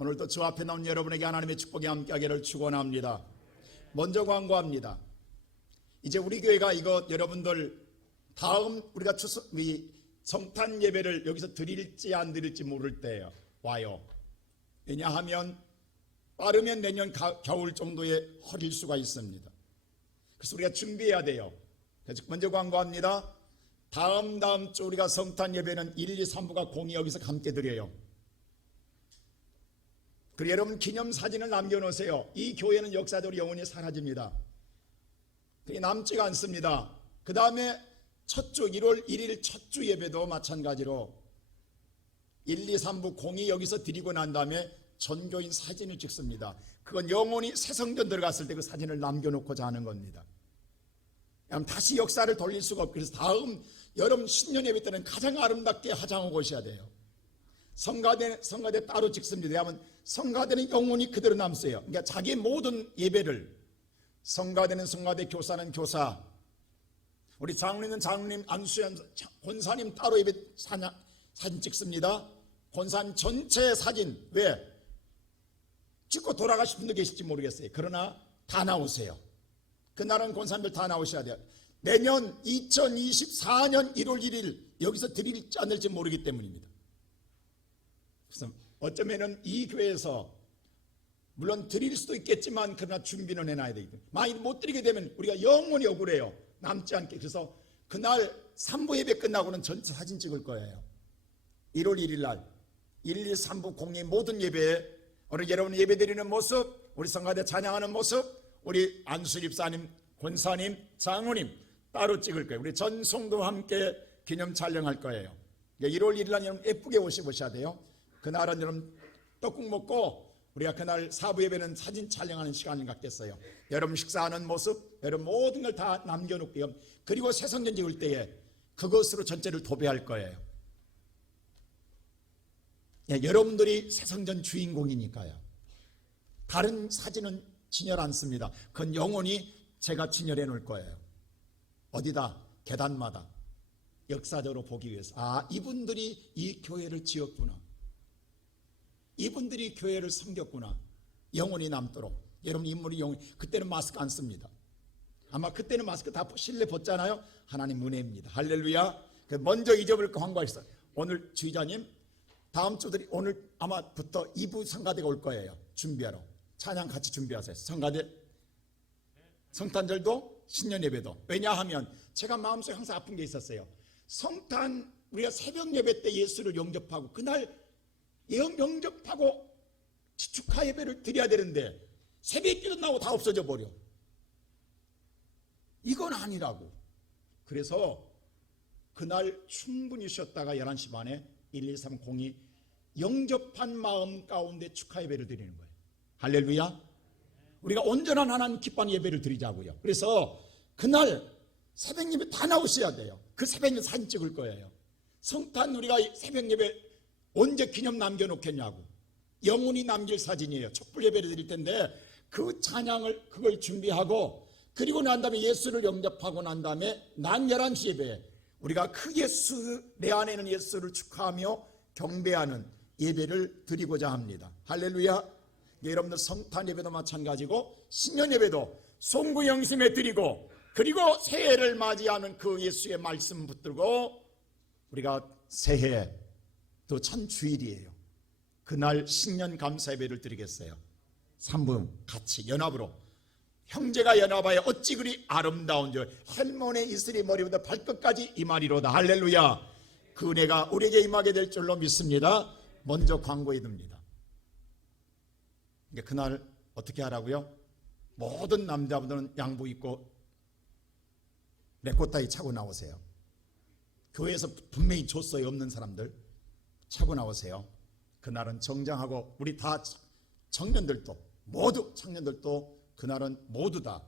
오늘도 저 앞에 나온 여러분에게 하나님의 축복이 함께하기를 축원합니다. 먼저 광고합니다. 이제 우리 교회가 이거 여러분들 다음 우리가 성탄 예배를 여기서 드릴지 안 드릴지 모를 때예요. 와요. 왜냐하면 빠르면 내년 겨울 정도에 허릴 수가 있습니다. 그래서 우리가 준비해야 돼요. 그래서 먼저 광고합니다. 다음 주 우리가 성탄 예배는 1, 2, 3부가 공이 여기서 함께 드려요. 그리고 여러분 기념사진을 남겨놓으세요. 이 교회는 역사적으로 영원히 사라집니다. 그게 남지가 않습니다. 그 다음에 첫 주 1월 1일 첫 주 예배도 마찬가지로 1, 2, 3부 공이 여기서 드리고 난 다음에 전교인 사진을 찍습니다. 그건 영원히 새성전 들어갔을 때 그 사진을 남겨놓고자 하는 겁니다. 다시 역사를 돌릴 수가 없고, 그래서 다음 여름 신년 예배 때는 가장 아름답게 화장하고 오셔야 돼요. 성가대 따로 찍습니다. 왜냐하면 성가대는 영원히 그대로 남으세요. 그러니까 자기 모든 예배를, 성가대는 성가대, 교사는 교사, 우리 장로님은 장로님, 안수현 권사님 따로 예배 사진 찍습니다. 권사님 전체 사진, 왜? 찍고 돌아가신 분도 계실지 모르겠어요. 그러나 다 나오세요. 그날은 권사님들 다 나오셔야 돼요. 내년 2024년 1월 1일 여기서 드릴지 안 될지 모르기 때문입니다. 그래서 어쩌면은 이 교회에서 물론 드릴 수도 있겠지만 그러나 준비는 해놔야 되거든요. 많이 못 드리게 되면 우리가 영원히 억울해요. 남지 않게. 그래서 그날 3부 예배 끝나고는 전체 사진 찍을 거예요. 1월 1일 날 1, 2, 3부 공예 모든 예배에 오늘 여러분 예배 드리는 모습, 우리 성가대 찬양하는 모습, 우리 안수 집사님, 권사님, 장로님 따로 찍을 거예요. 우리 전 성도 함께 기념 촬영할 거예요. 1월 1일 날 여러분 예쁘게 오셔야 돼요. 그날은 여러분 떡국 먹고 우리가 그날 사부 예배는 사진 촬영하는 시간을 갖겠어요. 여러분 식사하는 모습, 여러분 모든 걸 다 남겨놓고요. 그리고 새성전 지을 때에 그것으로 전체를 도배할 거예요. 여러분들이 새성전 주인공이니까요. 다른 사진은 진열 않습니다. 그건 영원히 제가 진열해 놓을 거예요. 어디다? 계단마다. 역사적으로 보기 위해서. 아, 이분들이 이 교회를 지었구나. 이분들이 교회를 섬겼구나. 영원히 남도록. 여러분 인물이 영원히. 그때는 마스크 안 씁니다. 아마 그때는 마스크 다 실내 벗잖아요. 하나님 은혜입니다. 할렐루야. 먼저 잊어버릴 거 광고했어요. 오늘 주의자님, 다음 주들이 오늘 아마부터 2부 성가대가 올 거예요. 준비하러. 찬양 같이 준비하세요. 성가대 성탄절도 신년 예배도. 왜냐하면 제가 마음속에 항상 아픈 게 있었어요. 성탄 우리가 새벽 예배 때 예수를 영접하고 그날 영접하고 축하 예배를 드려야 되는데 새벽기도 나오고 다 없어져 버려. 이건 아니라고. 그래서 그날 충분히 쉬었다가 11시 반에 12302 영접한 마음 가운데 축하 예배를 드리는 거예요. 할렐루야. 우리가 온전한 하나님 기뻐하는 예배를 드리자고요. 그래서 그날 새벽 예배 다 나오셔야 돼요. 그 새벽 예배 사진 찍을 거예요. 성탄 우리가 새벽 예배 언제 기념 남겨놓겠냐고. 영원히 남길 사진이에요. 촛불 예배를 드릴 텐데 그 찬양을 그걸 준비하고 그리고 난 다음에 예수를 영접하고 난 다음에 낮 11시 예배에 우리가 그 예수, 내 안에 있는 예수를 축하하며 경배하는 예배를 드리고자 합니다. 할렐루야. 여러분들 성탄 예배도 마찬가지고 신년 예배도 송구 영심에 드리고 그리고 새해를 맞이하는 그 예수의 말씀 붙들고 우리가 새해 또 참 주일이에요. 그날 신년 감사 예배를 드리겠어요. 3분 같이 연합으로 형제가 연합하여 어찌 그리 아름다운 줄 헬몬의 이슬이 머리부터 발끝까지 임하리로다. 할렐루야. 그 은혜가 우리에게 임하게 될 줄로 믿습니다. 먼저 광고해 듭니다. 그날 어떻게 하라고요? 모든 남자분들은 양복 입고 레코타이 차고 나오세요. 교회에서 분명히 줬어요. 없는 사람들 차고 나오세요. 그날은 정장하고 우리 다 청년들도 모두 청년들도 그날은 모두 다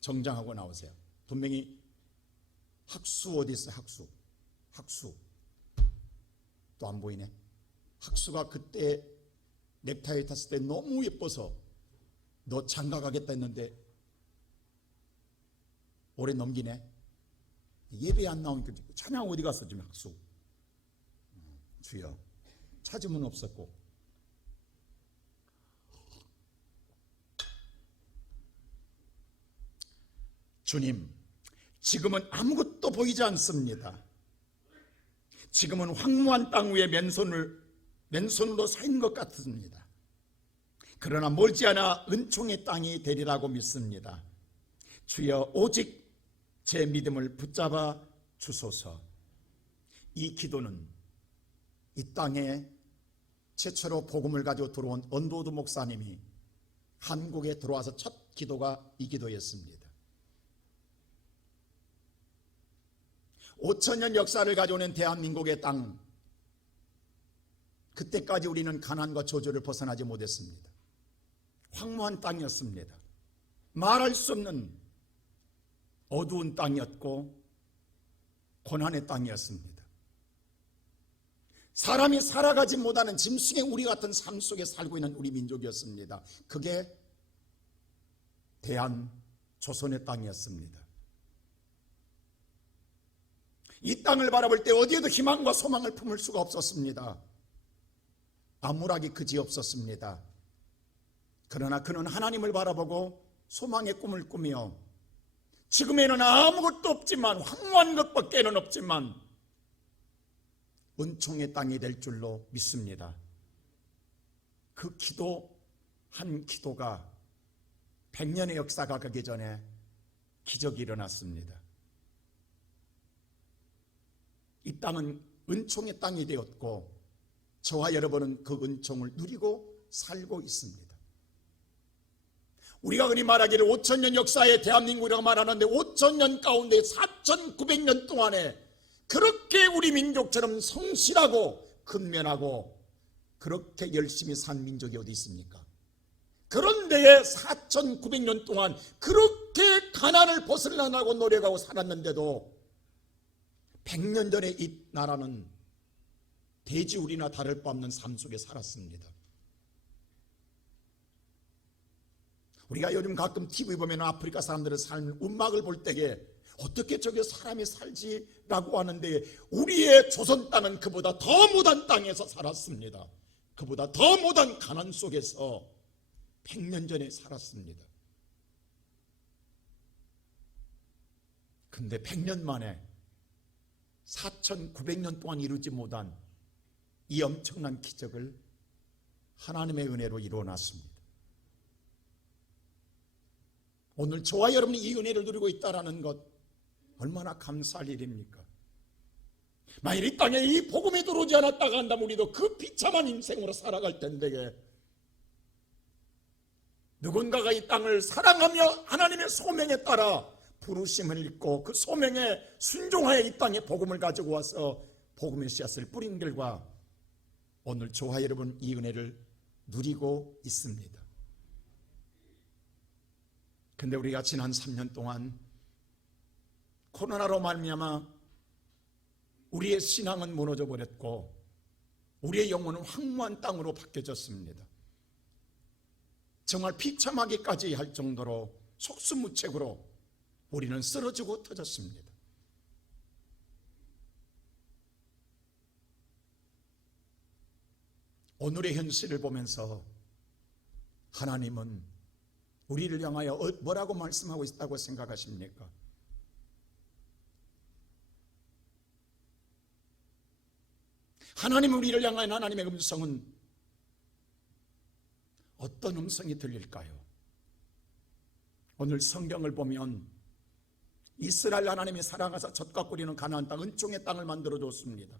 정장하고 나오세요. 분명히 학수 어디 있어요? 학수 또 안 보이네. 학수가 그때 넥타이 탔을 때 너무 예뻐서 너 장가 가겠다 했는데 오래 넘기네. 예배 안 나오니까 찬양 어디 갔어 지금 학수. 주여 찾으면 없었고 주님, 지금은 아무것도 보이지 않습니다. 지금은 황무한 땅 위에 맨손으로 서 있는 것 같습니다. 그러나 멀지않아 은총의 땅이 되리라고 믿습니다. 주여, 오직 제 믿음을 붙잡아 주소서. 이 기도는 이 땅에 최초로 복음을 가지고 들어온 언로드 목사님이 한국에 들어와서 첫 기도가 이 기도였습니다. 5,000년 역사를 가져오는 대한민국의 땅, 그때까지 우리는 가난과 저주를 벗어나지 못했습니다. 황무한 땅이었습니다. 말할 수 없는 어두운 땅이었고 고난의 땅이었습니다. 사람이 살아가지 못하는 짐승의 우리 같은 삶 속에 살고 있는 우리 민족이었습니다. 그게 대한조선의 땅이었습니다. 이 땅을 바라볼 때 어디에도 희망과 소망을 품을 수가 없었습니다. 암울하기 그지없었습니다. 그러나 그는 하나님을 바라보고 소망의 꿈을 꾸며 지금에는 아무것도 없지만, 황무한 것밖에는 없지만 은총의 땅이 될 줄로 믿습니다. 그 기도 한 기도가 100년의 역사가 가기 전에 기적이 일어났습니다. 이 땅은 은총의 땅이 되었고 저와 여러분은 그 은총을 누리고 살고 있습니다. 우리가 흔히 말하기를 5,000년 역사의 대한민국이라고 말하는데 5,000년 가운데 4,900년 동안에 그렇게 우리 민족처럼 성실하고 근면하고 그렇게 열심히 산 민족이 어디 있습니까? 그런데 4,900년 동안 그렇게 가난을 벗어나려고 노력하고 살았는데도 100년 전에 이 나라는 돼지우리나 다를 바 없는 삶 속에 살았습니다. 우리가 요즘 가끔 TV 보면 아프리카 사람들의 삶, 운막을 볼 때에 어떻게 저게 사람이 살지라고 하는데 우리의 조선 땅은 그보다 더 못한 땅에서 살았습니다. 그보다 더 못한 가난 속에서 100년 전에 살았습니다. 근데 100년 만에 4,900년 동안 이루지 못한 이 엄청난 기적을 하나님의 은혜로 이루어놨습니다. 오늘 저와 여러분이 이 은혜를 누리고 있다는 것 얼마나 감사할 일입니까? 만일 이 땅에 이 복음이 들어오지 않았다가 한다면 우리도 그 비참한 인생으로 살아갈 텐데 누군가가 이 땅을 사랑하며 하나님의 소명에 따라 부르심을 읽고 그 소명에 순종하여 이 땅에 복음을 가지고 와서 복음의 씨앗을 뿌린 결과 오늘 저와 여러분 이 은혜를 누리고 있습니다. 근데 우리가 지난 3년 동안 코로나로 말미암아 우리의 신앙은 무너져 버렸고 우리의 영혼은 황무한 땅으로 바뀌어졌습니다. 정말 비참하기까지 할 정도로 속수무책으로 우리는 쓰러지고 터졌습니다. 오늘의 현실을 보면서 하나님은 우리를 향하여 뭐라고 말씀하고 있다고 생각하십니까? 하나님 우리를 향한 하나님의 음성은 어떤 음성이 들릴까요? 오늘 성경을 보면 이스라엘 하나님이 사랑하사 젖과 꿀이는 가나안 땅, 은총의 땅을 만들어줬습니다.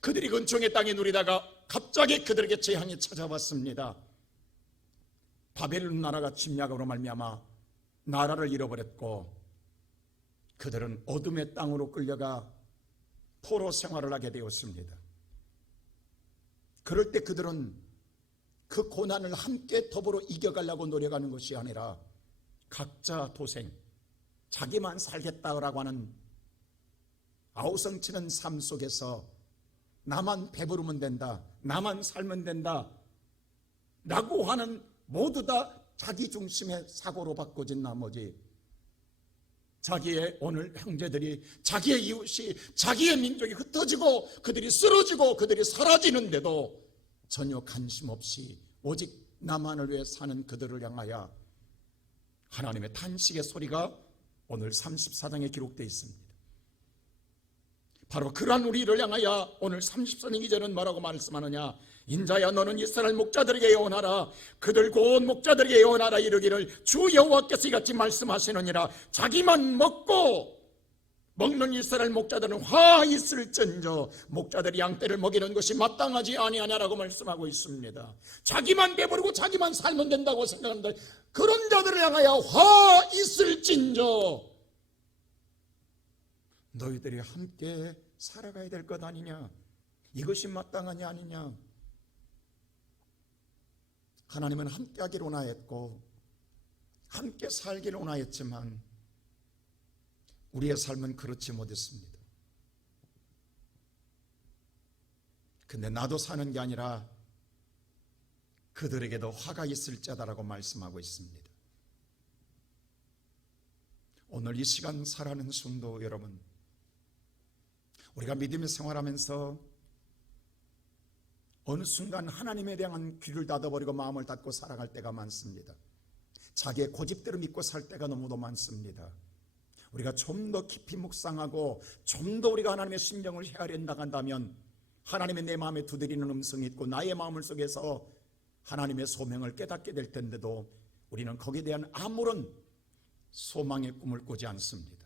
그들이 은총의 땅에 누리다가 갑자기 그들에게 재앙이 찾아왔습니다. 바벨론 나라가 침략으로 말미암아 나라를 잃어버렸고 그들은 어둠의 땅으로 끌려가 포로 생활을 하게 되었습니다. 그럴 때 그들은 그 고난을 함께 더불어 이겨가려고 노력하는 것이 아니라 각자 도생, 자기만 살겠다라고 하는 아우성치는 삶 속에서 나만 배부르면 된다, 나만 살면 된다 라고 하는 모두 다 자기 중심의 사고로 바꿔진 나머지 자기의 오늘 형제들이, 자기의 이웃이, 자기의 민족이 흩어지고 그들이 쓰러지고 그들이 사라지는데도 전혀 관심 없이 오직 나만을 위해 사는 그들을 향하여 하나님의 탄식의 소리가 오늘 34장에 기록되어 있습니다. 바로 그러한 우리를 향하여 오늘 34장 2절은 뭐라고 말씀하느냐? 인자야 너는 이스라엘 목자들에게 예언하라. 그들 곧 목자들에게 예언하라. 이르기를 주 여호와께서 이같이 말씀하시느니라. 자기만 먹고 먹는 이스라엘 목자들은 화 있을진저 목자들이 양떼를 먹이는 것이 마땅하지 아니하냐라고 말씀하고 있습니다. 자기만 배부르고 자기만 살면 된다고 생각하는데 그런 자들을 향하여 화 있을진저 너희들이 함께 살아가야 될 것 아니냐? 이것이 마땅하냐 아니냐? 하나님은 함께 하기를 원하였고 함께 살기를 원하였지만 우리의 삶은 그렇지 못했습니다. 근데 나도 사는 게 아니라 그들에게도 화가 있을 자다라고 말씀하고 있습니다. 오늘 이 시간 살아가는 성도 여러분, 우리가 믿음의 생활하면서 어느 순간 하나님에 대한 귀를 닫아버리고 마음을 닫고 살아갈 때가 많습니다. 자기의 고집대로 믿고 살 때가 너무도 많습니다. 우리가 좀 더 깊이 묵상하고 좀 더 우리가 하나님의 심정을 헤아린다 한다면 하나님의 내 마음에 두드리는 음성이 있고 나의 마음을 속에서 하나님의 소명을 깨닫게 될 텐데도 우리는 거기에 대한 아무런 소망의 꿈을 꾸지 않습니다.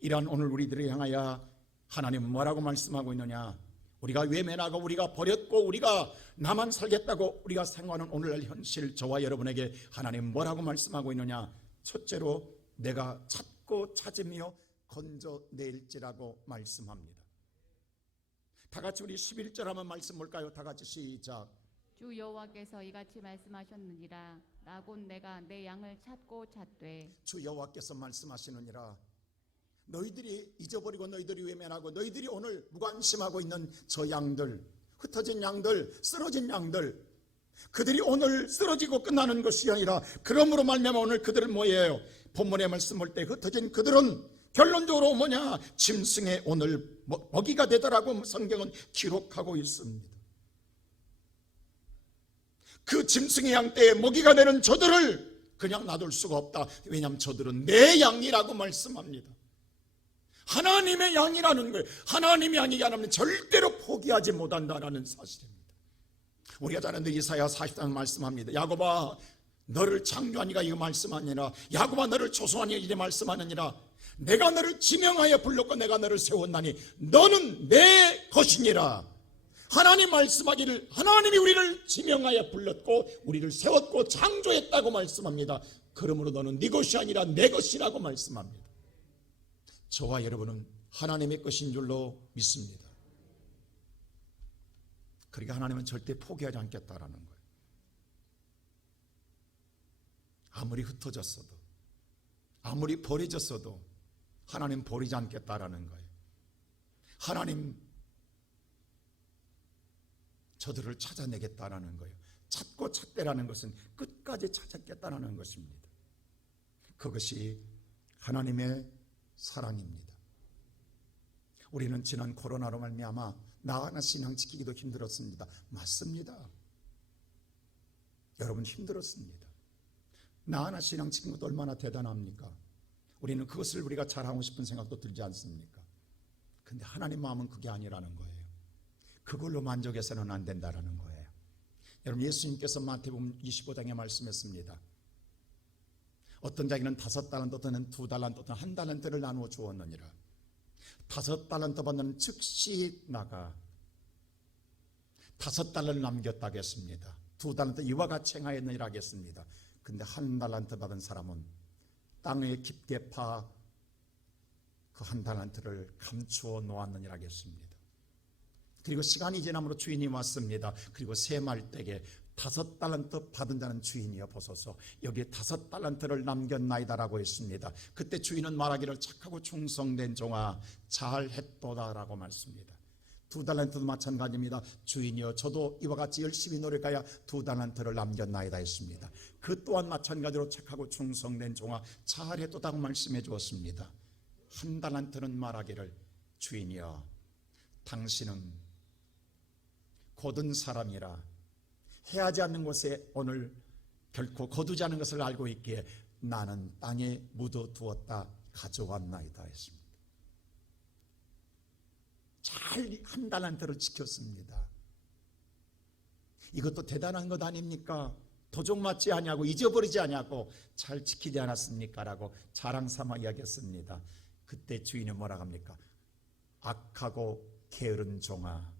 이러한 오늘 우리들을 향하여 하나님은 뭐라고 말씀하고 있느냐? 우리가 외면하고 우리가 버렸고 우리가 나만 살겠다고 우리가 생각하는 오늘날 현실 저와 여러분에게 하나님은 뭐라고 말씀하고 있느냐? 첫째로 내가 찾고 찾으며 건져낼지라고 말씀합니다. 다 같이 우리 11절 한번 말씀 볼까요? 다 같이 시작. 주 여호와께서 이같이 말씀하셨느니라. 나 곧 내가 내 양을 찾고 찾되. 주 여호와께서 말씀하시느니라. 너희들이 잊어버리고 너희들이 외면하고 너희들이 오늘 무관심하고 있는 저 양들, 흩어진 양들, 쓰러진 양들, 그들이 오늘 쓰러지고 끝나는 것이 아니라 그러므로 말미암아 오늘 그들은 뭐예요? 본문의 말씀 볼 때 흩어진 그들은 결론적으로 뭐냐? 짐승의 오늘 먹이가 되더라고 성경은 기록하고 있습니다. 그 짐승의 양떼에 먹이가 되는 저들을 그냥 놔둘 수가 없다. 왜냐하면 저들은 내 양이라고 말씀합니다. 하나님의 양이라는 거예요. 하나님이 아니게 하면 절대로 포기하지 못한다라는 사실입니다. 우리가 잘 아는 이사야 40장 말씀합니다. 야곱아 너를 창조하니가 이거 말씀하니라. 야곱아 너를 초소하니가 이래 말씀하느니라. 내가 너를 지명하여 불렀고 내가 너를 세웠나니 너는 내 것이니라. 하나님 말씀하기를 하나님이 우리를 지명하여 불렀고 우리를 세웠고 창조했다고 말씀합니다. 그러므로 너는 네 것이 아니라 내 것이라고 말씀합니다. 저와 여러분은 하나님의 것인 줄로 믿습니다. 그러니까 하나님은 절대 포기하지 않겠다라는 거예요. 아무리 흩어졌어도 아무리 버려졌어도 하나님 버리지 않겠다라는 거예요. 하나님 저들을 찾아내겠다라는 거예요. 찾고 찾대라는 것은 끝까지 찾았겠다라는 것입니다. 그것이 하나님의 사랑입니다. 우리는 지난 코로나로 말미암아 나 하나 신앙 지키기도 힘들었습니다. 맞습니다. 여러분 힘들었습니다. 나 하나 신앙 지키는 것도 얼마나 대단합니까? 우리는 그것을 우리가 잘하고 싶은 생각도 들지 않습니까? 근데 하나님 마음은 그게 아니라는 거예요. 그걸로 만족해서는 안 된다라는 거예요. 여러분 예수님께서 마태복음 25장에 말씀했습니다. 어떤 자기는 5달란트, 어떤 2달란트, 어떤 1달란트를 나누어 주었느니라. 5달란트 받는 즉시 나가 5달러를 남겼다고 했습니다. 2달란트 이와 같이 행하였느니라 하겠습니다. 근데 1달란트 받은 사람은 땅에 깊게 파 그 1달란트를 감추어 놓았느니라 하겠습니다. 그리고 시간이 지남으로 주인이 왔습니다. 그리고 새 말대에 5달란트 받은 자는 주인이여 보소서 여기에 5달란트를 남겼나이다라고 했습니다. 그때 주인은 말하기를 착하고 충성된 종아 잘했도다라고 말씀합니다. 2달란트도 마찬가지입니다. 주인이여 저도 이와 같이 열심히 노력하여 2달란트를 남겼나이다 했습니다. 그 또한 마찬가지로 착하고 충성된 종아 잘했도다고 말씀해 주었습니다. 1달란트는 말하기를 주인이여 당신은 고든 사람이라 해하지 않는 곳에 오늘 결코 거두지 않은 것을 알고 있기에 나는 땅에 묻어두었다 가져왔나이다 했습니다. 잘 한 달란트를 지켰습니다. 이것도 대단한 것 아닙니까? 도적 맞지 않냐고, 잊어버리지 않냐고, 잘 지키지 않았습니까? 라고 자랑 삼아 이야기했습니다. 그때 주인이 뭐라 합니까? 악하고 게으른 종아,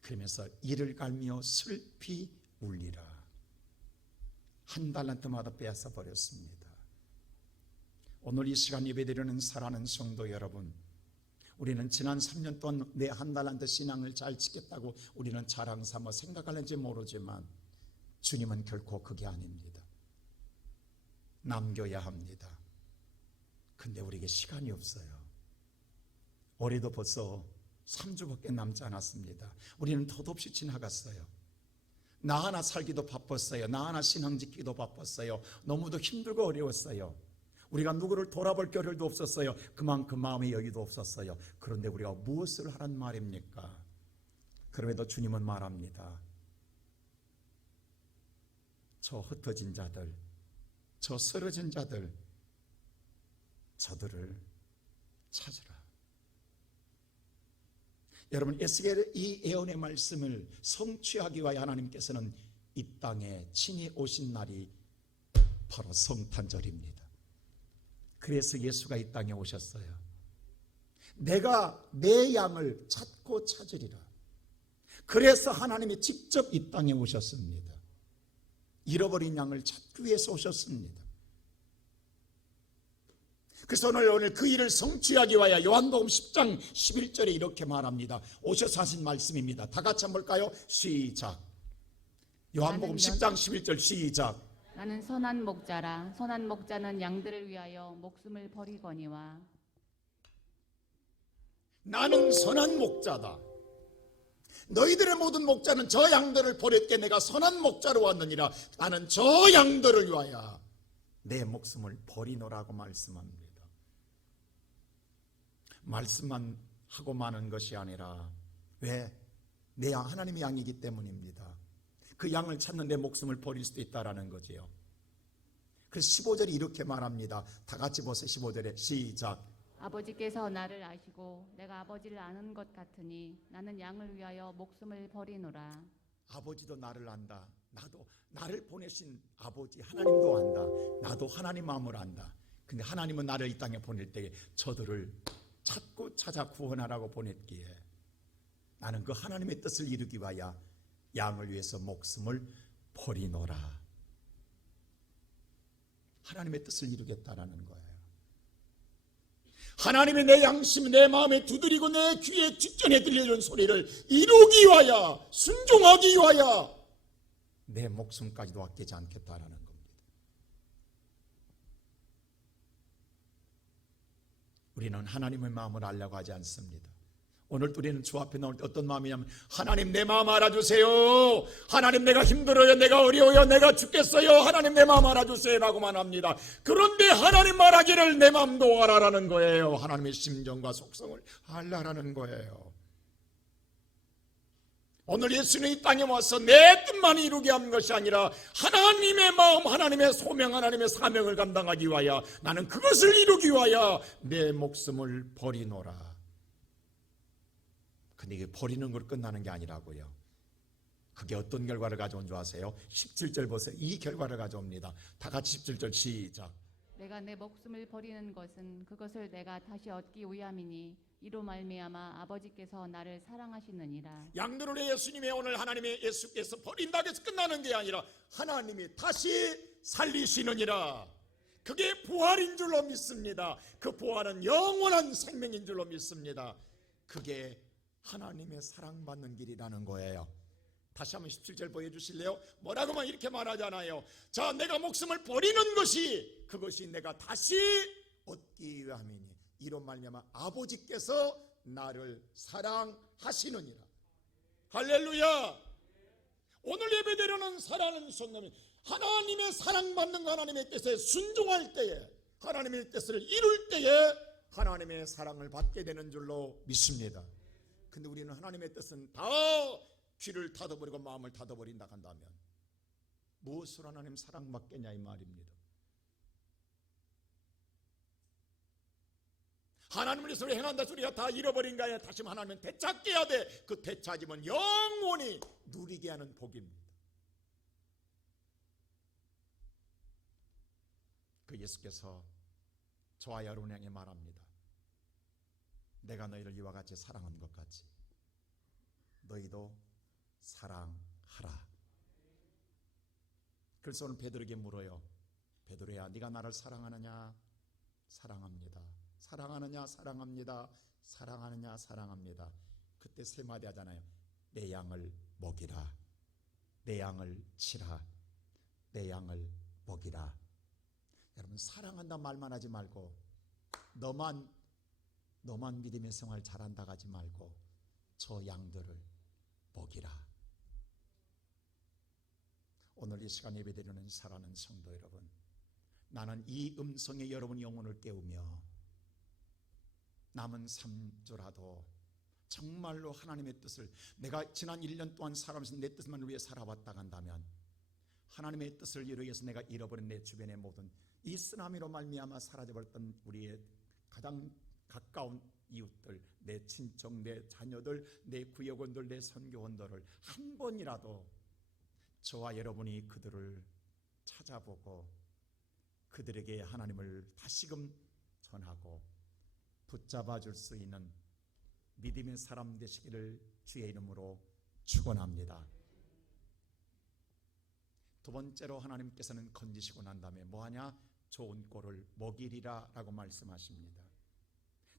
그러면서 이를 갈며 슬피 울리라. 한 달란트마다 빼앗아 버렸습니다. 오늘 이 시간 예배드리는 사랑하는 성도 여러분, 우리는 지난 3년 동안 내 한 달란트 신앙을 잘 지켰다고 우리는 자랑 삼아 생각하는지 모르지만 주님은 결코 그게 아닙니다. 남겨야 합니다. 근데 우리에게 시간이 없어요. 올해도 벌써 3주밖에 남지 않았습니다. 우리는 덧없이 지나갔어요. 나 하나 살기도 바빴어요. 나 하나 신앙 지키기도 바빴어요. 너무도 힘들고 어려웠어요. 우리가 누구를 돌아볼 겨를도 없었어요. 그만큼 마음의 여유도 없었어요. 그런데 우리가 무엇을 하란 말입니까? 그럼에도 주님은 말합니다. 저 흩어진 자들, 저 쓰러진 자들, 저들을 찾으라. 여러분, 에스겔의 이 예언의 말씀을 성취하기 위하여 하나님께서는 이 땅에 친히 오신 날이 바로 성탄절입니다. 그래서 예수가 이 땅에 오셨어요. 내가 내 양을 찾고 찾으리라. 그래서 하나님이 직접 이 땅에 오셨습니다. 잃어버린 양을 찾기 위해서 오셨습니다. 그래서 오늘 그 일을 성취하기 위하여 요한복음 10장 11절에 이렇게 말합니다. 오셔서 하신 말씀입니다. 다 같이 한번 볼까요? 시작. 요한복음 10장 11절 시작. 나는 선한 목자라. 선한 목자는 양들을 위하여 목숨을 버리거니와. 나는 선한 목자다. 너희들의 모든 목자는 저 양들을 버렸기에 내가 선한 목자로 왔느니라. 나는 저 양들을 위하여 내 목숨을 버리노라고 말씀합니다. 말씀만 하고 마는 것이 아니라, 왜? 내 양, 하나님의 양이기 때문입니다. 그 양을 찾는 내 목숨을 버릴 수도 있다라는 거지요. 그래서 15절이 이렇게 말합니다. 다 같이 보세요. 15절에 시작. 아버지께서 나를 아시고 내가 아버지를 아는 것 같으니 나는 양을 위하여 목숨을 버리노라. 아버지도 나를 안다. 나도 나를 보내신 아버지 하나님도 안다. 나도 하나님 마음을 안다. 근데 하나님은 나를 이 땅에 보낼 때에 저들을 찾고 찾아 구원하라고 보냈기에 나는 그 하나님의 뜻을 이루기 위하여 양을 위해서 목숨을 버리노라. 하나님의 뜻을 이루겠다라는 거예요. 하나님의 내 양심, 내 마음에 두드리고 내 귀에 직전에 들려주는 소리를 이루기 위하여, 순종하기 위하여 내 목숨까지도 아끼지 않겠다라는 겁니다. 우리는 하나님의 마음을 알려고 하지 않습니다. 오늘 우리는 주 앞에 나올 때 어떤 마음이냐면, 하나님 내 마음 알아주세요. 하나님 내가 힘들어요. 내가 어려워요. 내가 죽겠어요. 하나님 내 마음 알아주세요 라고만 합니다. 그런데 하나님 말하기를 내 마음도 알아라는 거예요. 하나님의 심정과 속성을 알라라는 거예요. 오늘 예수는 이 땅에 와서 내 뜻만 이루게 한 것이 아니라 하나님의 마음, 하나님의 소명, 하나님의 사명을 감당하기 위하여, 나는 그것을 이루기 위하여 내 목숨을 버리노라. 근데 이게 버리는 걸 끝나는 게 아니라고요. 그게 어떤 결과를 가져온 줄 아세요? 17절 보세요. 이 결과를 가져옵니다. 다 같이 17절 시작. 내가 내 목숨을 버리는 것은 그것을 내가 다시 얻기 위함이니 이로 말미암아 아버지께서 나를 사랑하시느니라. 양들을 위해 예수님의 오늘 하나님의 예수께서 버린다고 해서 끝나는 게 아니라 하나님이 다시 살리시느니라. 그게 부활인 줄로 믿습니다. 그 부활은 영원한 생명인 줄로 믿습니다. 그게 하나님의 사랑받는 길이라는 거예요. 다시 한번 17절 보여주실래요? 뭐라고만 이렇게 말하잖아요. 자, 내가 목숨을 버리는 것이 그것이 내가 다시 얻기 위함이니 이로 말미암아 아버지께서 나를 사랑하시느니라. 할렐루야. 오늘 예배드리는 사랑하는 성도님, 하나님의 사랑받는 하나님의 뜻에 순종할 때에, 하나님의 뜻을 이룰 때에 하나님의 사랑을 받게 되는 줄로 믿습니다. 근데 우리는 하나님의 뜻은 다 귀를 닫아버리고 마음을 닫아버린다 한다면 무엇으로 하나님 사랑받겠냐 이 말입니다. 하나님을 위해서 행한다 소리가 다 잃어버린 거야. 다시 하나님은 되찾게야 돼. 그 되찾으면 영원히 누리게 하는 복입니다. 그 예수께서 저와 여러분에게 말합니다. 내가 너희를 이와 같이 사랑한 것 같이 너희도 사랑하라. 그래서 오늘 베드로에게 물어요. 베드로야, 네가 나를 사랑하느냐? 사랑합니다. 사랑하느냐? 사랑합니다. 사랑하느냐? 사랑합니다. 그때 세 마디 하잖아요. 내 양을 먹이라. 내 양을 치라. 내 양을 먹이라. 여러분, 사랑한다 말만 하지 말고 너만 믿음의 생활 잘한다 하지 말고 저 양들을 먹이라. 오늘 이 시간 예배드리는 사랑하는 성도 여러분, 나는 이 음성에 여러분 영혼을 깨우며 남은 3주라도 정말로 하나님의 뜻을, 내가 지난 1년 동안 살아가면서 내 뜻만 위해 살아왔다 한다면 하나님의 뜻을 이루기 위해서 내가 잃어버린 내 주변의 모든 이 쓰나미로 말미암아 사라져버렸던 우리의 가장 가까운 이웃들, 내 친척, 내 자녀들, 내 구역원들, 내 선교원들을 한 번이라도 저와 여러분이 그들을 찾아보고 그들에게 하나님을 다시금 전하고 붙잡아 줄 수 있는 믿음의 사람 되시기를 주의 이름으로 축원합니다. 두 번째로 하나님께서는 건지시고 난 다음에 뭐하냐? 좋은 꼴을 먹이리라 라고 말씀하십니다.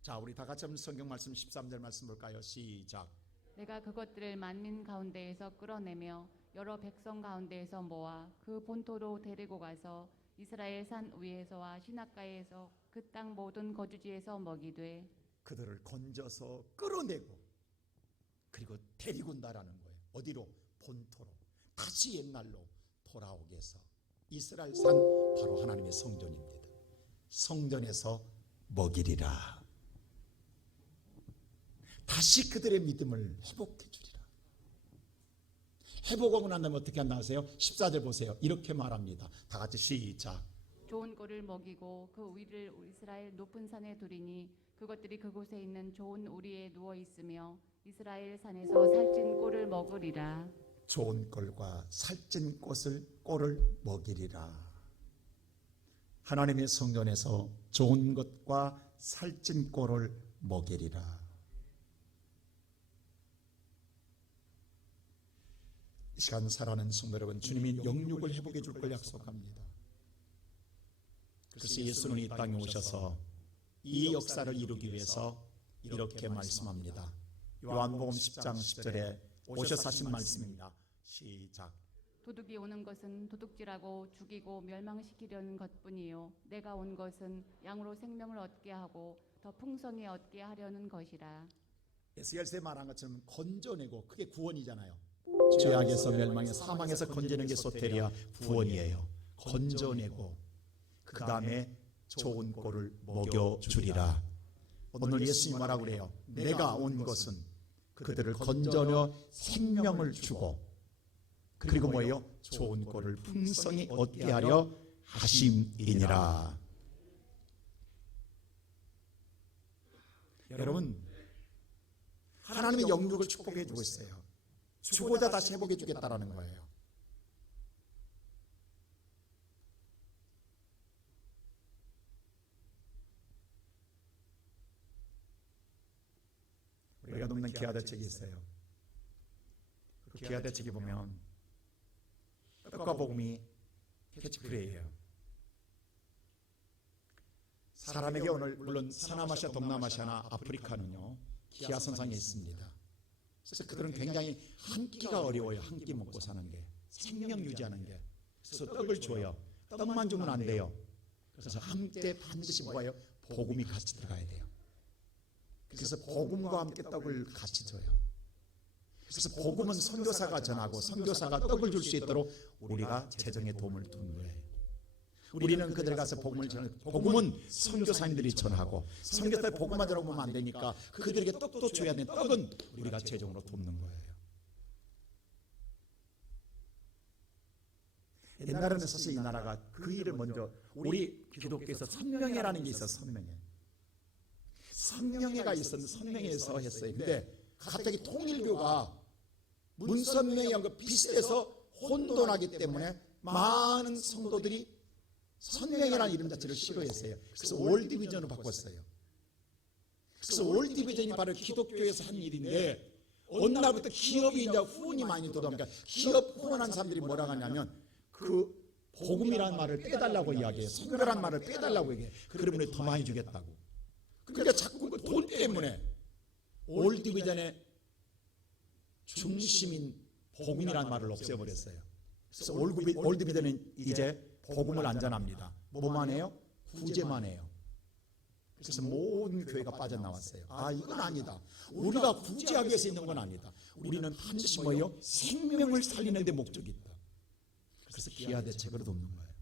자, 우리 다 같이 한번 성경 말씀 13절 말씀 볼까요? 시작. 내가 그것들을 만민 가운데에서 끌어내며 여러 백성 가운데에서 모아 그 본토로 데리고 가서 이스라엘 산 위에서와 시냇가에서 그 땅 모든 거주지에서 먹이되, 그들을 건져서 끌어내고 그리고 데리고 온다라는 거예요. 어디로? 본토로, 다시 옛날로 돌아오게 해서. 이스라엘 산 바로 하나님의 성전입니다. 성전에서 먹이리라. 다시 그들의 믿음을 회복해 주리라. 회복하고 난 다음에 어떻게 한다 하세요? 14절 보세요. 이렇게 말합니다. 다 같이 시작. 좋은 꼴을 먹이고 그 위를 이스라엘 높은 산에 두리니 그것들이 그곳에 있는 좋은 우리에 누워 있으며 이스라엘 산에서 살찐 꼴을 먹으리라. 좋은 꼴과 살찐 꼴을 먹이리라. 하나님의 성전에서 좋은 것과 살찐 꼴을 먹이리라. 이 시간 살아가는 성도 여러분, 주님이 영육을 회복해 줄 걸 약속합니다. 그래서 예수는 이 땅에 오셔서 이 역사를 이루기 위해서 이렇게 말씀합니다. 요한복음 10장 10절에 오셔서 하신 말씀입니다. 시작. 도둑이 오는 것은 도둑질하고 죽이고 멸망시키려는 것뿐이요 내가 온 것은 양으로 생명을 얻게 하고 더 풍성히 얻게 하려는 것이라. 에스겔서에 말한 것처럼 건져내고, 그게 구원이잖아요. 죄악에서 멸망에 사망에서 건지는 게 소테리아, 구원이에요. 건져내고 그 다음에 좋은 꼴을 먹여주리라. 오늘 예수님이 뭐라고 그래요? 내가 온 것은 그들을 건져내 생명을 주고 그리고 뭐예요? 좋은 꼴을 풍성히 얻게 하려 하심이니라. 여러분, 하나님의 영육을 축복해 주고 있어요. 주고자 다시 회복해 주겠다라는 거예요. 우리가 돕는 기하대책이 있어요. 그 기하대책이 보면 떡과 복음이 캐치프레이예요. 사람에게 오늘 물론 서남아시아, 동남아시아나 아프리카는요 기아 선상에 있습니다. 그래서 그들은 굉장히 한 끼가 어려워요. 한 끼 먹고 사는 게, 생명 유지하는 게. 그래서 떡을 줘요. 떡만 주면 안 돼요. 그래서 함께 반드시 뭐예요? 복음이 같이 들어가야 돼요. 그래서 복음과 함께 떡을 같이 줘요. 그래서 복음은 선교사가 전하고 선교사가 떡을 줄 수 있도록 우리가 재정에 도움을 둔 거예요. 우리는 그들 가서 복음을 전하고, 복음은 선교사님들이 전하고, 선교사의 복음만 들어보면 안 되니까 그들에게 떡도 줘야 되는 떡은 우리가 재정으로 돕는 거예요. 옛날에는 사실 이 나라가 그 일을 먼저, 우리 기독교에서 선명회라는 게 있어. 선명회가 있었는데 선명회에서 했어요. 근데 갑자기 통일교가 문선명회하고 비슷해서 혼돈하기 때문에 많은 성도들이 선명회라는 이름 자체를 싫어했어요. 그래서 월디비전으로 바꿨어요. 그래서 월디비전이 바로 기독교에서 한 일인데, 어느 날부터 기업이 이제 후원이 많이 들어오니까 기업 후원한 사람들이 뭐라고 하냐면 그 복음이라는 말을 빼달라고 이야기해요. 선교라는 말을 빼달라고 얘기해요. 그러면 더 많이 주겠다고. 그러니까 자꾸 그 돈 때문에 월디비전의 중심인 복음이라는 말을 없애버렸어요. 그래서 월드비전은 이제 복음을 안 전합니다. 뭐만 해요? 구제만 해요. 그래서 모든 교회가 빠져나왔어요. 아, 이건 아니다. 우리가 구제하기 위해서 있는 건 아니다. 우리는 반드시 뭐예요? 생명을 살리는 데 목적이 있다. 그래서 기하 대책으로 돕는 거예요.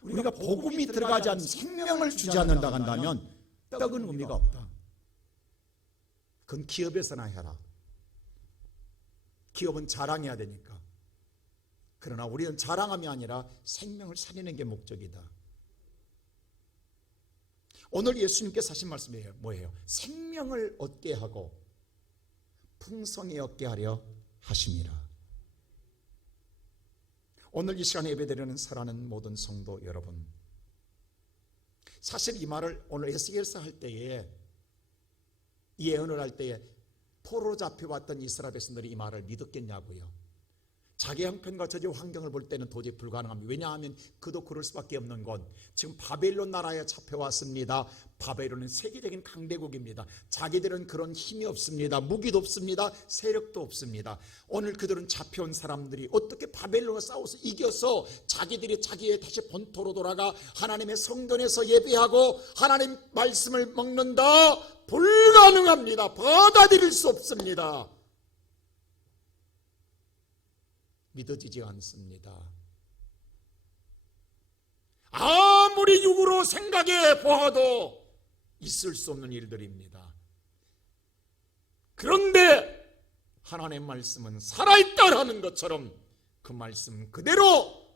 우리가 복음이 들어가지 않는, 생명을 주지 않는다 한다면 떡은 의미가 없다. 그건 기업에서나 해라. 기업은 자랑해야 되니까. 그러나 우리는 자랑함이 아니라 생명을 살리는 게 목적이다. 오늘 예수님께서 하신 말씀이에요. 뭐예요? 생명을 얻게 하고 풍성히 얻게 하려 하심이라. 오늘 이 시간에 예배드리는 사랑하는 모든 성도 여러분, 사실 이 말을 오늘 에스겔서 할 때에, 예언을 할 때에 포로로 잡혀왔던 이스라엘 백성들이 이 말을 믿었겠냐고요. 자기 형편과 저지 환경을 볼 때는 도저히 불가능합니다. 왜냐하면 그도 그럴 수밖에 없는 건, 지금 바벨론 나라에 잡혀왔습니다. 바벨론은 세계적인 강대국입니다. 자기들은 그런 힘이 없습니다. 무기도 없습니다. 세력도 없습니다. 오늘 그들은 잡혀온 사람들이 어떻게 바벨론과 싸워서 이겨서 자기들이 자기의 다시 본토로 돌아가 하나님의 성전에서 예배하고 하나님 말씀을 먹는다? 불가능합니다. 받아들일 수 없습니다. 믿어지지 않습니다. 아무리 육으로 생각해 보아도 있을 수 없는 일들입니다. 그런데 하나님의 말씀은 살아있다라는 것처럼 그 말씀 그대로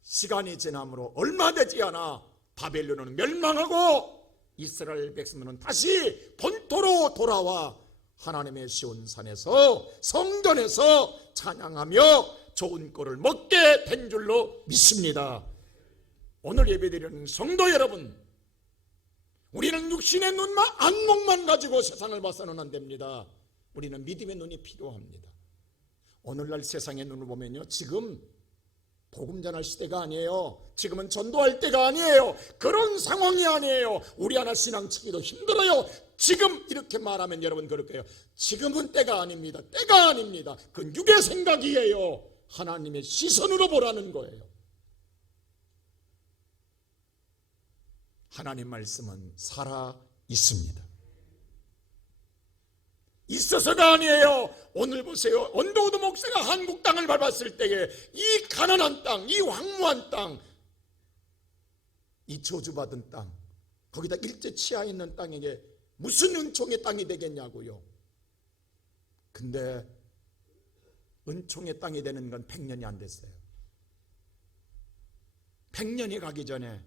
시간이 지남으로 얼마 되지 않아 바벨론은 멸망하고 이스라엘 백성들은 다시 본토로 돌아와 하나님의 시온산에서 성전에서 찬양하며 좋은 꼴을 먹게 된 줄로 믿습니다. 오늘 예배드리는 성도 여러분, 우리는 육신의 눈만, 안목만 가지고 세상을 봐서는 안 됩니다. 우리는 믿음의 눈이 필요합니다. 오늘날 세상의 눈을 보면요, 지금 복음 전할 시대가 아니에요. 지금은 전도할 때가 아니에요. 그런 상황이 아니에요. 우리 하나 신앙 치기도 힘들어요. 지금 이렇게 말하면 여러분 그럴 거예요. 지금은 때가 아닙니다. 때가 아닙니다. 그건 육의 생각이에요. 하나님의 시선으로 보라는 거예요. 하나님 말씀은 살아 있습니다. 있어서가 아니에요. 오늘 보세요. 원도우드 목사가 한국 땅을 밟았을 때에 이 가난한 땅, 이 황무한 땅, 이 저주받은 땅, 거기다 일제 치하에 있는 땅에게 무슨 은총의 땅이 되겠냐고요. 근데 은총의 땅이 되는 건 100년이 안 됐어요. 100년이 가기 전에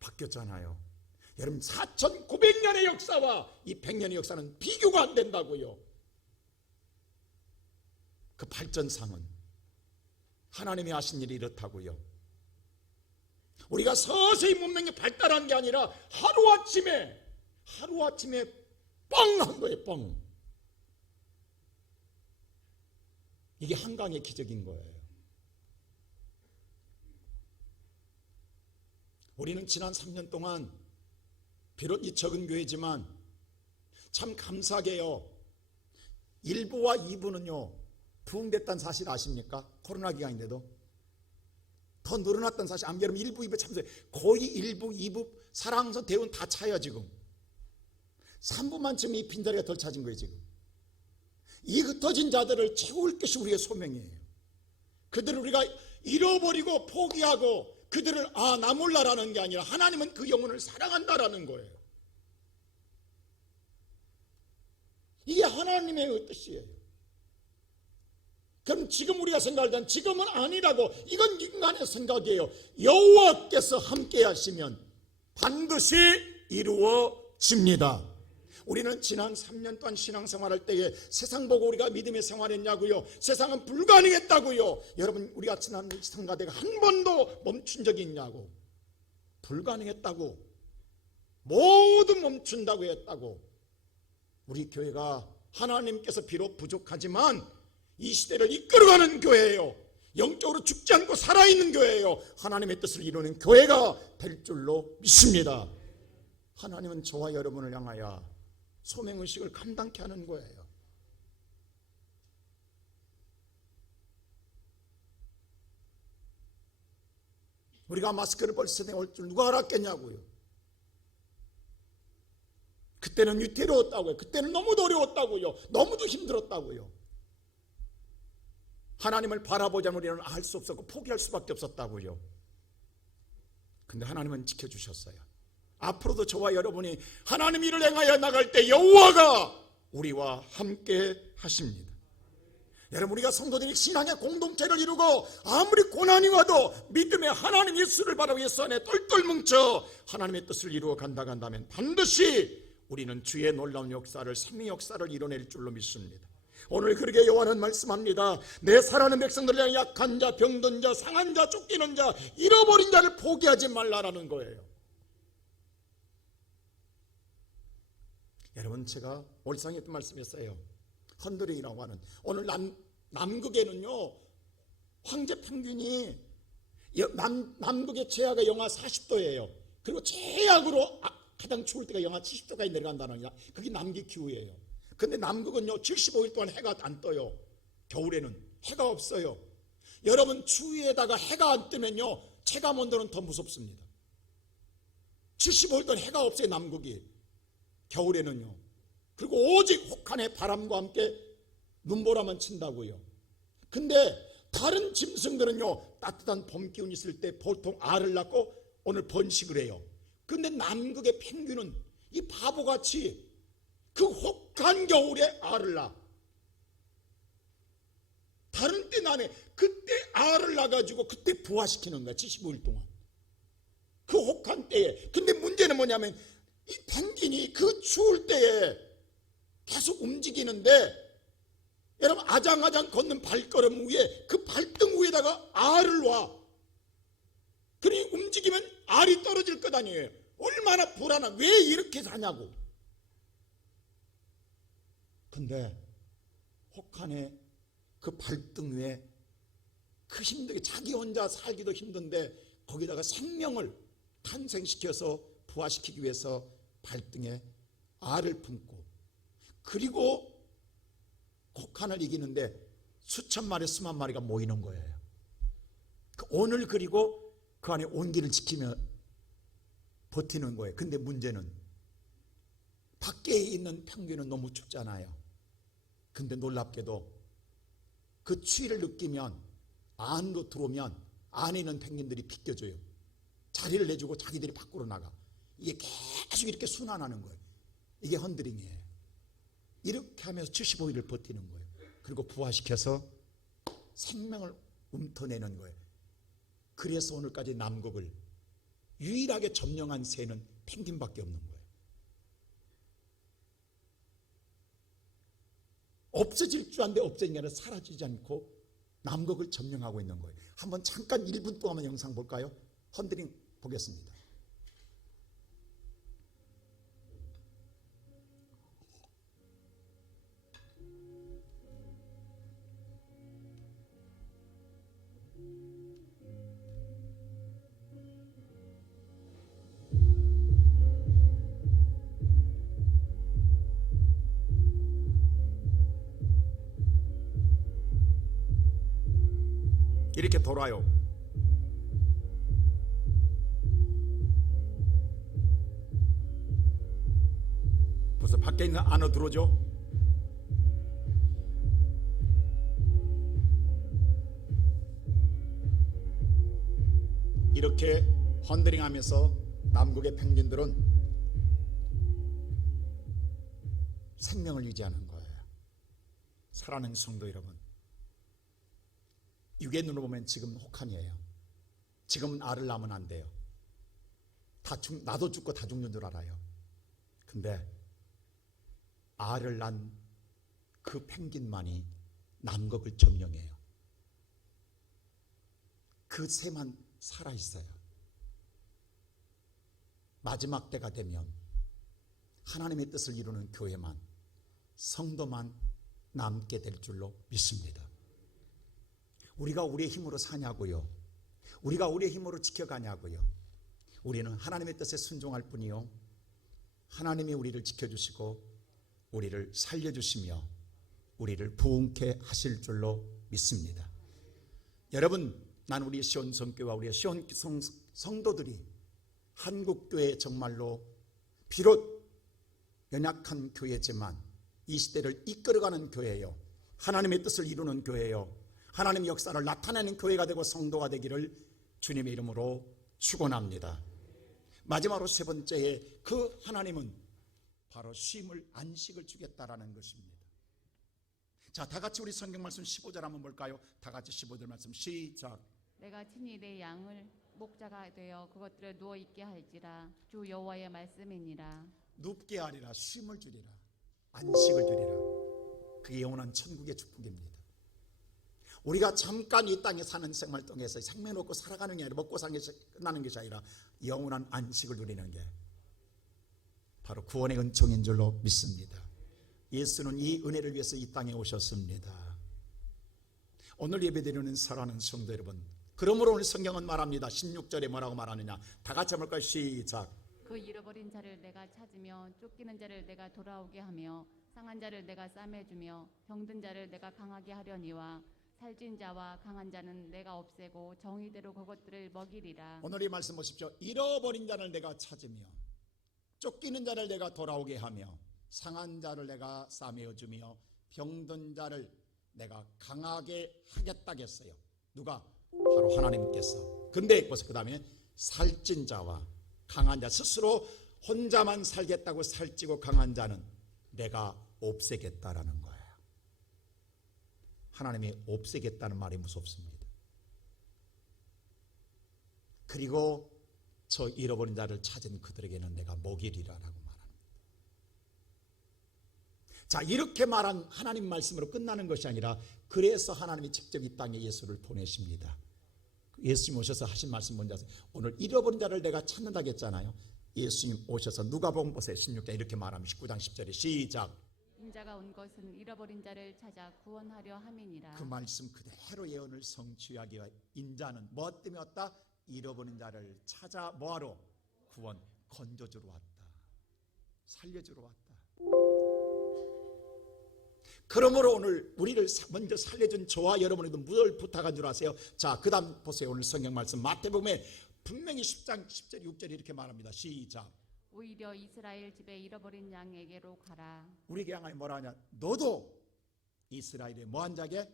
바뀌었잖아요. 여러분, 4900년의 역사와 이 100년의 역사는 비교가 안 된다고요. 그 발전상은 하나님이 하신 일이 이렇다고요. 우리가 서서히 문명이 발달한 게 아니라 하루아침에 뻥 한 거예요. 뻥. 이게 한강의 기적인 거예요. 우리는 지난 3년 동안 비록 이 적은 교회지만 참 감사하게요, 1부와 2부는요 부흥됐다는 사실 아십니까? 코로나 기간인데도 더 늘어났다는 사실. 여러분 1부 2부 참으세요. 거의 1부 2부 사랑선 대원 다 차요. 지금 3부만 지금 이 빈자리가 덜 차진 거예요. 지금 이 흩어진 자들을 채울 것이 우리의 소명이에요. 그들을 우리가 잃어버리고 포기하고 그들을 나 몰라라는 게 아니라 하나님은 그 영혼을 사랑한다라는 거예요. 이게 하나님의 뜻이에요. 그럼 지금 우리가 생각할 때는 지금은 아니라고, 이건 인간의 생각이에요. 여호와께서 함께 하시면 반드시 이루어집니다. 우리는 지난 3년 동안 신앙생활할 때에 세상 보고 우리가 믿음의 생활했냐고요? 세상은 불가능했다고요? 여러분, 우리가 지난 성가대가 한 번도 멈춘 적이 있냐고? 불가능했다고, 모두 멈춘다고 했다고. 우리 교회가 하나님께서 비록 부족하지만 이 시대를 이끌어가는 교회예요. 영적으로 죽지 않고 살아있는 교회예요. 하나님의 뜻을 이루는 교회가 될 줄로 믿습니다. 하나님은 저와 여러분을 향하여 소명의식을 감당케 하는 거예요. 우리가 마스크를 벌써 내올 줄 누가 알았겠냐고요. 그때는 위태로웠다고요. 그때는 너무도 어려웠다고요. 너무도 힘들었다고요. 하나님을 바라보자면 우리는 알 수 없었고 포기할 수밖에 없었다고요. 근데 하나님은 지켜주셨어요. 앞으로도 저와 여러분이 하나님 일을 행하여 나갈 때 여호와가 우리와 함께 하십니다. 여러분, 우리가 성도들이 신앙의 공동체를 이루고 아무리 고난이 와도 믿음의 하나님 예수를 바라고 예수 안에 똘똘 뭉쳐 하나님의 뜻을 이루어 간다면 반드시 우리는 주의 놀라운 역사를, 생명 역사를 이뤄낼 줄로 믿습니다. 오늘 그러게 요한은 말씀합니다. 내 사랑하는 백성들을 향해 약한 자, 병든 자, 상한 자, 쫓기는 자, 잃어버린 자를 포기하지 말라라는 거예요. 여러분, 제가 올상에 또 말씀했어요. 헌드링이라고 하는, 오늘 남극에는요 황제 평균이 남극의 최하가 영하 40도예요. 그리고 최악으로 가장 추울 때가 영하 70도까지 내려간다는 게 그게 남극 기후예요. 근데 남극은요 75일 동안 해가 안 떠요. 겨울에는 해가 없어요. 여러분, 추위에다가 해가 안 뜨면요 체감 온도는 더 무섭습니다. 75일 동안 해가 없어요, 남극이. 겨울에는요. 그리고 오직 혹한의 바람과 함께 눈보라만 친다고요. 근데 다른 짐승들은요 따뜻한 봄 기운이 있을 때 보통 알을 낳고 오늘 번식을 해요. 근데 남극의 펭귄은 이 바보같이 그 혹한 겨울에 알을 낳아. 다른 때는 안 해. 그때 알을 낳아가지고 그때 부화시키는 거야, 75일 동안. 그 혹한 때에. 근데 문제는 뭐냐면 이 펭귄이 그 추울 때에 계속 움직이는데, 여러분, 아장아장 걷는 발걸음 위에 그 발등 위에다가 알을 놔. 그러니 움직이면 알이 떨어질 것 아니에요. 얼마나 불안한, 왜 이렇게 사냐고. 근데 혹한의 그 발등 위에 그 힘들게 자기 혼자 살기도 힘든데 거기다가 생명을 탄생시켜서 부화시키기 위해서 발등에 알을 품고, 그리고 혹한을 이기는데 수천 마리 수만 마리가 모이는 거예요. 오늘 그리고 그 안에 온기를 지키며 버티는 거예요. 근데 문제는 밖에 있는 펭귄은 너무 춥잖아요. 근데 놀랍게도 그 추위를 느끼면 안으로 들어오면 안에 있는 펭귄들이 비껴줘요. 자리를 내주고 자기들이 밖으로 나가. 이게 계속 이렇게 순환하는 거예요. 이게 헌드링이에요. 이렇게 하면서 75일을 버티는 거예요. 그리고 부화시켜서 생명을 움터내는 거예요. 그래서 오늘까지 남극을 유일하게 점령한 새는 펭귄밖에 없는 거예요. 없어질 줄 알았는데 없어진 게 아니라 사라지지 않고 남극을 점령하고 있는 거예요. 한번 잠깐 1분 동안 영상 볼까요? 헌드링 보겠습니다. 이렇게 돌아요. 벌써 밖에 있는 안으로 들어오죠. 이렇게 헌드링하면서 남극의 펭귄들은 생명을 유지하는 거예요. 사랑하는 성도 여러분, 육의 눈으로 보면 지금 혹한이에요. 지금은 알을 낳으면 안 돼요. 나도 죽고 다 죽는 줄 알아요. 근데 알을 낳은 그 펭귄만이 남극을 점령해요. 그 새만 살아있어요. 마지막 때가 되면 하나님의 뜻을 이루는 교회만, 성도만 남게 될 줄로 믿습니다. 우리가 우리의 힘으로 사냐고요? 우리가 우리의 힘으로 지켜가냐고요? 우리는 하나님의 뜻에 순종할 뿐이요, 하나님이 우리를 지켜주시고 우리를 살려주시며 우리를 부흥케 하실 줄로 믿습니다. 여러분, 난 우리 시온 성교와 우리 시온 성도들이 한국교회 정말로 비록 연약한 교회지만 이 시대를 이끌어가는 교회예요. 하나님의 뜻을 이루는 교회예요. 하나님의 역사를 나타내는 교회가 되고 성도가 되기를 주님의 이름으로 축원합니다. 마지막으로 세 번째에 그 하나님은 바로 쉼을, 안식을 주겠다라는 것입니다. 자, 다 같이 우리 성경 말씀 15절 한번 볼까요? 다 같이 15절 말씀 시작. 내가 친히 내 양을 목자가 되어 그것들을 누워 있게 할지라. 주 여호와의 말씀이니라. 눕게 하리라, 쉼을 주리라, 안식을 주리라. 그게 영원한 천국의 축복입니다. 우리가 잠깐 이 땅에 사는 생활 통해서 생명 얻고 살아가는 게 아니라, 먹고 사는 게 끝나는 것이 아니라 영원한 안식을 누리는 게 바로 구원의 은총인 줄로 믿습니다. 예수는 이 은혜를 위해서 이 땅에 오셨습니다. 오늘 예배드리는 사랑하는 성도 여러분, 그러므로 오늘 성경은 말합니다. 16절에 뭐라고 말하느냐? 다 같이 한번 볼까요? 시작. 그 잃어버린 자를 내가 찾으며 쫓기는 자를 내가 돌아오게 하며 상한 자를 내가 싸매주며 병든 자를 내가 강하게 하려니와 살찐 자와 강한 자는 내가 없애고 정의대로 그것들을 먹이리라. 오늘 이 말씀 보십시오. 잃어버린 자를 내가 찾으며 쫓기는 자를 내가 돌아오게 하며 상한 자를 내가 싸매어주며 병든 자를 내가 강하게 하겠다겠어요. 누가? 바로 하나님께서. 근데 그 다음에 살찐 자와 강한 자, 스스로 혼자만 살겠다고 살찌고 강한 자는 내가 없애겠다라는 거예요. 하나님이 없애겠다는 말이 무섭습니다. 그리고 저 잃어버린 자를 찾은 그들에게는 내가 먹이리라라고 말합니다. 자, 이렇게 말한 하나님 말씀으로 끝나는 것이 아니라, 그래서 하나님이 직접 이 땅에 예수를 보내십니다. 예수님 오셔서 하신 말씀 뭔지 아세요? 오늘 잃어버린 자를 내가 찾는다고 했잖아요. 예수님 오셔서 누가복음 보세요. 16장 이렇게 말하면 19장 10절에 시작. 인자가 온 것은 잃어버린 자를 찾아 구원하려 함이니라. 그 말씀 그대로 예언을 성취하기 위해 인자는 뭐 때문에 왔다? 잃어버린 자를 찾아 뭐하러? 구원, 건져주러 왔다. 살려주러 왔다. 그러므로 오늘 우리를 먼저 살려준 저와 여러분에도 무엇을 부탁한 줄 아세요? 자, 그 다음 보세요. 오늘 성경 말씀 마태복음에 분명히 10장 10절 6절 이렇게 말합니다. 시작. 오히려 이스라엘 집에 잃어버린 양에게로 가라. 우리에게 향하여 뭐라 하냐? 너도 이스라엘의 뭐한 자에게?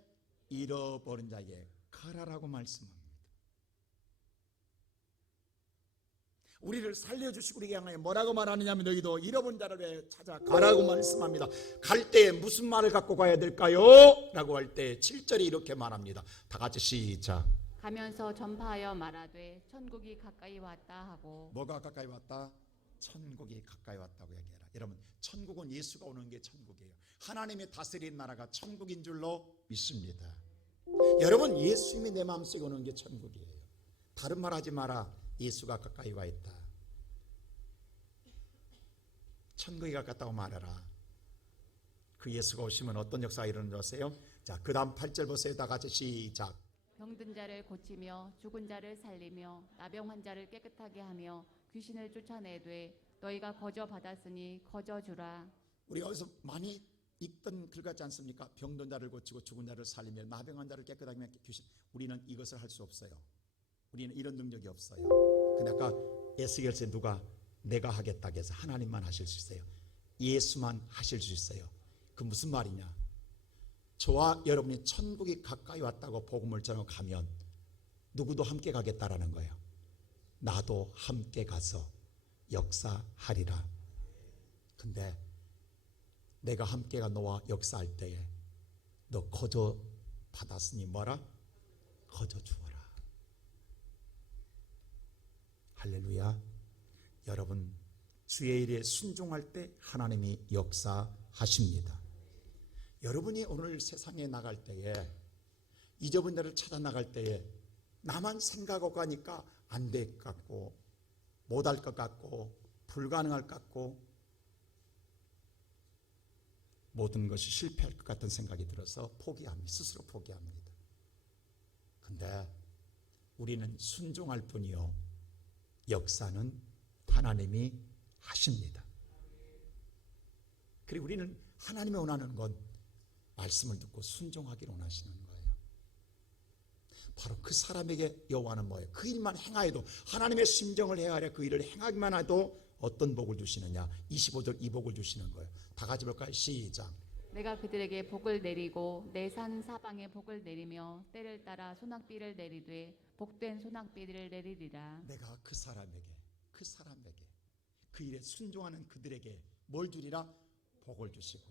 잃어버린 자에게 가라라고 말씀합니다. 우리를 살려주시고 우리에게 향하여 뭐라고 말하느냐면, 너희도 잃어버린 자를 찾아가라고 말씀합니다. 갈 때 무슨 말을 갖고 가야 될까요? 라고 할 때 7절에 이렇게 말합니다. 다 같이 시작. 가면서 전파하여 말하되 천국이 가까이 왔다 하고. 뭐가 가까이 왔다? 천국이 가까이 왔다고 얘기해라. 여러분, 천국은 예수가 오는 게 천국이에요. 하나님의 다스리는 나라가 천국인 줄로 믿습니다. 여러분, 예수님이 내 마음속에 오는 게 천국이에요. 다른 말 하지 마라. 예수가 가까이 와 있다. 천국이 가깝다고 말해라. 그 예수가 오시면 어떤 역사가 일어나는 줄 아세요? 자, 그 다음 8절 보세요. 다 같이 시작. 병든 자를 고치며 죽은 자를 살리며 나병 환자를 깨끗하게 하며 귀신을 쫓아내되 너희가 거저 받았으니 거저 주라. 우리가 어디서 많이 읽던 글 같지 않습니까? 병든 자를 고치고 죽은 자를 살리며 나병 환자를 깨끗하게 하며 귀신. 우리는 이것을 할 수 없어요. 우리는 이런 능력이 없어요. 근데 아까 에스겔서에 누가 내가 하겠다고 해서 하나님만 하실 수 있어요. 예수만 하실 수 있어요. 그 무슨 말이냐? 저와 여러분이 천국이 가까이 왔다고 복음을 전하고 가면 누구도 함께 가겠다라는 거예요. 나도 함께 가서 역사하리라. 근데 내가 함께가 너와 역사할 때에 너 거저 받았으니 뭐라? 거저 주어라. 할렐루야. 여러분, 주의 일에 순종할 때 하나님이 역사하십니다. 여러분이 오늘 세상에 나갈 때에, 잊어본 데를 찾아 나갈 때에 나만 생각하고 가니까 안 될 것 같고, 못할 것 같고, 불가능할 것 같고, 모든 것이 실패할 것 같은 생각이 들어서 포기합니다. 스스로 포기합니다. 근데 우리는 순종할 뿐이요, 역사는 하나님이 하십니다. 그리고 우리는 하나님이 원하는 건 말씀을 듣고 순종하기를 원하시는 거예요. 바로 그 사람에게 여호와는 뭐예요? 그 일만 행하여도, 하나님의 심정을 헤아려 그 일을 행하기만 해도 어떤 복을 주시느냐? 25절 이 복을 주시는 거예요. 다 같이 볼까요? 시작. 내가 그들에게 복을 내리고 내 산 사방에 복을 내리며 때를 따라 소낙비를 내리되 복된 소낙비를 내리리라. 내가 그 사람에게 그 일에 순종하는 그들에게 뭘 주리라? 복을 주시고,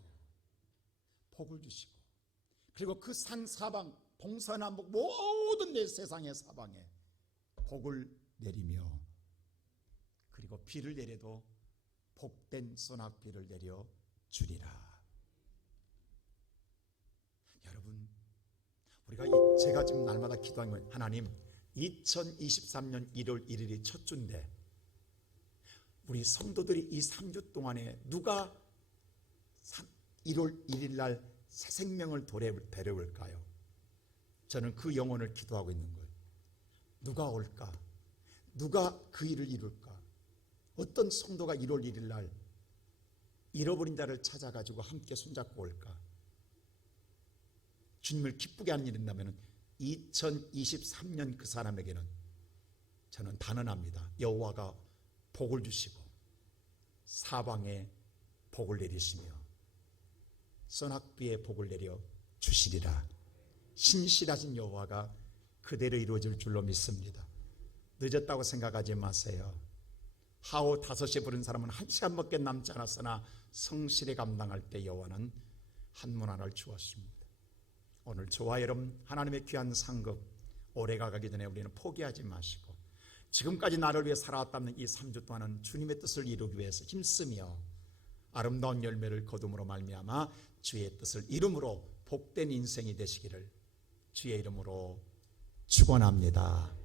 그리고 그 산 사방, 동서남북 모든 내 세상의 사방에 복을 내리며, 그리고 비를 내려도 복된 소낙비를 내려 주리라. 여러분, 우리가 제가 지금 날마다 기도하는 거예요. 하나님, 2023년 1월 1일이 첫 주인데 우리 성도들이 이 3주 동안에 누가 1월 1일 날 새 생명을 데려올까요? 저는 그 영혼을 기도하고 있는 거예요. 누가 올까? 누가 그 일을 이룰까? 어떤 성도가 1월 1일 날 잃어버린 자를 찾아가지고 함께 손잡고 올까? 주님을 기쁘게 하는 일이 있다면 2023년 그 사람에게는 저는 단언합니다. 여호와가 복을 주시고 사방에 복을 내리시며 소낙비에 복을 내려 주시리라. 신실하신 여호와가 그대로 이루어질 줄로 믿습니다. 늦었다고 생각하지 마세요. 하오 5시에 부른 사람은 1시간밖에 남지 않았으나 성실히 감당할 때 여호와는 한문 하나를 주었습니다. 오늘 저와 여러분, 하나님의 귀한 상급 올해가 가기 전에 우리는 포기하지 마시고, 지금까지 나를 위해 살아왔다는 이 3주 동안은 주님의 뜻을 이루기 위해서 힘쓰며 아름다운 열매를 거둠으로 말미암아 주의 뜻을 이름으로 복된 인생이 되시기를 주의 이름으로 축원합니다.